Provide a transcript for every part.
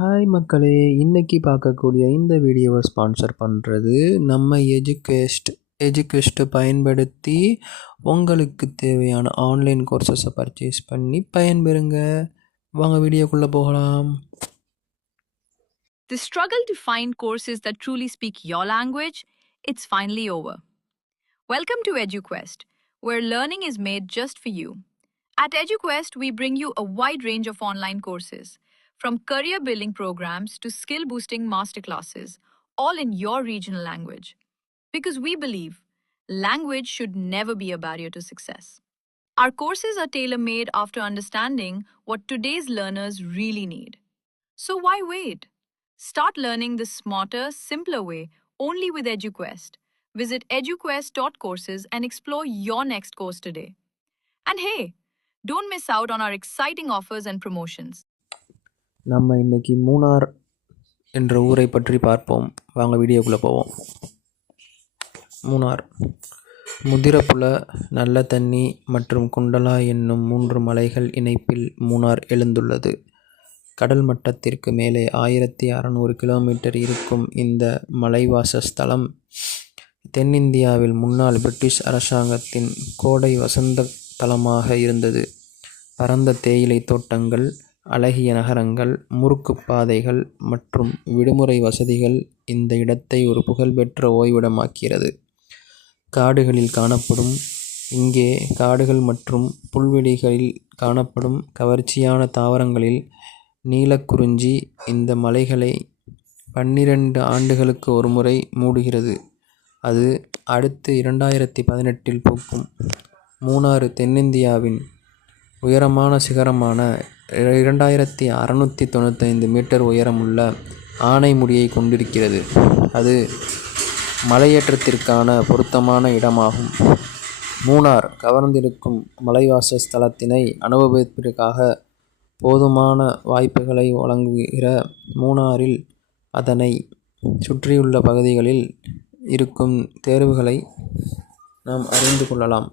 Hi மக்களே! இன்னைக்கு பார்க்கக்கூடிய இந்த வீடியோவை ஸ்பான்சர் பண்ணுறது நம்ம எஜுகெஸ்ட் பயன்படுத்தி உங்களுக்கு தேவையான ஆன்லைன் கோர்சஸை பர்ச்சேஸ் பண்ணி பயன்பெறுங்க. வாங்க வீடியோக்குள்ளே போகலாம். The struggle to find courses that truly speak your language, it's finally over. Welcome to EduQuest, where learning is made just for you. At EduQuest, we bring you a wide range of online courses, from career building programs to skill boosting masterclasses, all in your regional language. Because we believe language should never be a barrier to success. Our courses are tailor made after understanding what today's learners really need. So why wait? Start learning the smarter, simpler way only with EduQuest. Visit eduquest.courses and explore your next course today. And hey, don't miss out on our exciting offers and promotions. நம்ம இன்னைக்கு மூணார் என்ற ஊரை பற்றி பார்ப்போம். வாங்க வீடியோக்குள்ளே போவோம். மூணார் முதிரப்புல, நல்ல தண்ணி மற்றும் குண்டலா என்னும் 3 மலைகள் இணைப்பில் மூணார் எழுந்துள்ளது. கடல் மட்டத்திற்கு மேலே 1600 கிலோமீட்டர் இருக்கும் இந்த மலைவாசஸ்தலம் தென்னிந்தியாவில் முன்னாள் பிரிட்டிஷ் அரசாங்கத்தின் கோடை வசந்த தலமாக இருந்தது. பரந்த தேயிலை தோட்டங்கள், அழகிய நகரங்கள், முறுக்கு பாதைகள் மற்றும் விடுமுறை வசதிகள் இந்த இடத்தை ஒரு புகழ்பெற்ற ஓய்விடமாக்கிறது. காடுகளில் காணப்படும் இங்கே காடுகள் மற்றும் புல்வெளிகளில் காணப்படும் கவர்ச்சியான தாவரங்களில் நீலக்குறிஞ்சி இந்த மலைகளை 12 ஆண்டுகளுக்கு ஒருமுறை மூடுகிறது. அது அடுத்து 2018இல் பூக்கும். மூணாறு தென்னிந்தியாவின் உயரமான சிகரமான 2695 மீட்டர் உயரமுள்ள ஆனைமுடியை கொண்டிருக்கிறது. அது மலையேற்றத்திற்கான பொருத்தமான இடமாகும். மூணார் கவர்ந்திருக்கும் மலைவாசஸ்தலத்தினை அனுபவிப்பதற்காக போதுமான வாய்ப்புகளை வழங்குகிற மூணாறில் அதனை சுற்றியுள்ள பகுதிகளில் இருக்கும் தேர்வுகளை நாம் அறிந்து கொள்ளலாம்.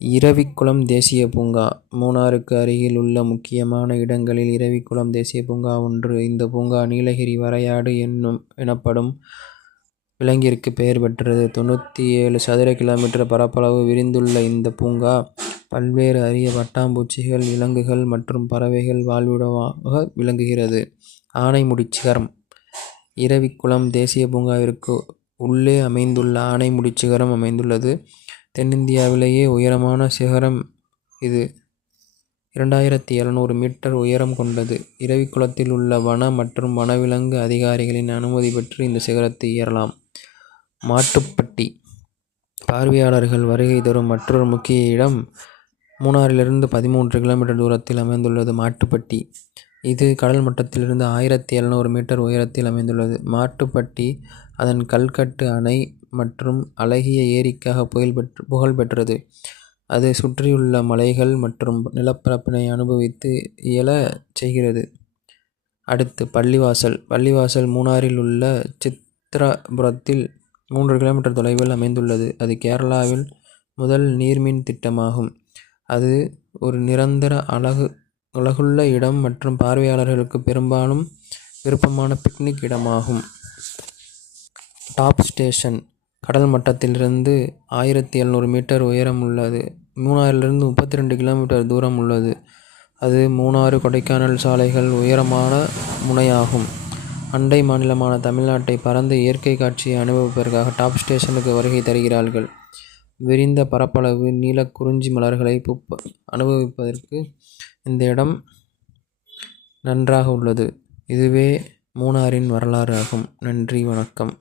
இரவிக்குளம் தேசிய பூங்கா மூணாருக்கு அருகில் உள்ள முக்கியமான இடங்களில் இரவிக்குளம் தேசிய பூங்கா ஒன்று. இந்த பூங்கா நீலகிரி வரையாடு எனப்படும் விலங்கிற்கு பெயர் பெற்றது. 97 சதுர கிலோமீட்டர் பரப்பளவு விரிந்துள்ள இந்த பூங்கா பல்வேறு அரிய பட்டாம்பூச்சிகள், விலங்குகள் மற்றும் பறவைகள் வாழ்விடமாக விளங்குகிறது. ஆனைமுடி சிகரம் இரவிக்குளம் தேசிய பூங்காவிற்கு உள்ளே அமைந்துள்ள ஆனைமுடி சிகரம் அமைந்துள்ளது. தென்னிந்தியாவிலேயே உயரமான சிகரம் இது. 2700 மீட்டர் உயரம் கொண்டது. இரவிக்குளத்தில் உள்ள வன மற்றும் வனவிலங்கு அதிகாரிகளின் அனுமதி பெற்று இந்த சிகரத்தை ஏறலாம். மாட்டுப்பட்டி பார்வையாளர்கள் வருகை தரும் மற்றொரு முக்கிய இடம் மூணாறிலிருந்து 13 கிலோமீட்டர் தூரத்தில் அமைந்துள்ளது. மாட்டுப்பட்டி இது கடல் மட்டத்திலிருந்து 1700 மீட்டர் உயரத்தில் அமைந்துள்ளது. மாட்டுப்பட்டி அதன் கல்கட்டு அணை மற்றும் அழகிய ஏரிக்காக புகழ்பெற்றது. அது சுற்றியுள்ள மலைகள் மற்றும் நிலப்பரப்பினை அனுபவித்து இயலச் செய்கிறது. அடுத்து பள்ளிவாசல் மூணாறில் உள்ள சித்ரபுரத்தில் 3 கிலோமீட்டர் தொலைவில் அமைந்துள்ளது. அது கேரளாவில் முதல் நீர்மின் திட்டமாகும். அது ஒரு நிரந்தர அழகுள்ள இடம் மற்றும் பார்வையாளர்களுக்கு பெரும்பாலும் விருப்பமான பிக்னிக் இடமாகும். டாப் ஸ்டேஷன் கடல் மட்டத்திலிருந்து 1700 மீட்டர் உயரம் உள்ளது. மூணாறிலிருந்து 32 கிலோமீட்டர் தூரம் உள்ளது. அது மூணாறு கொடைக்கானல் சாலைகள் உயரமான முனையாகும். அண்டை மாநிலமான தமிழ்நாட்டை பரந்த இயற்கை காட்சியை அனுபவிப்பதற்காக டாப் ஸ்டேஷனுக்கு வருகை தருகிறார்கள். விரிந்த பரப்பளவு நீலக்குறிஞ்சி மலர்களை அனுபவிப்பதற்கு இந்த இடம் நன்றாக உள்ளது. இதுவே மூணாறின் வரலாறு ஆகும். நன்றி, வணக்கம்.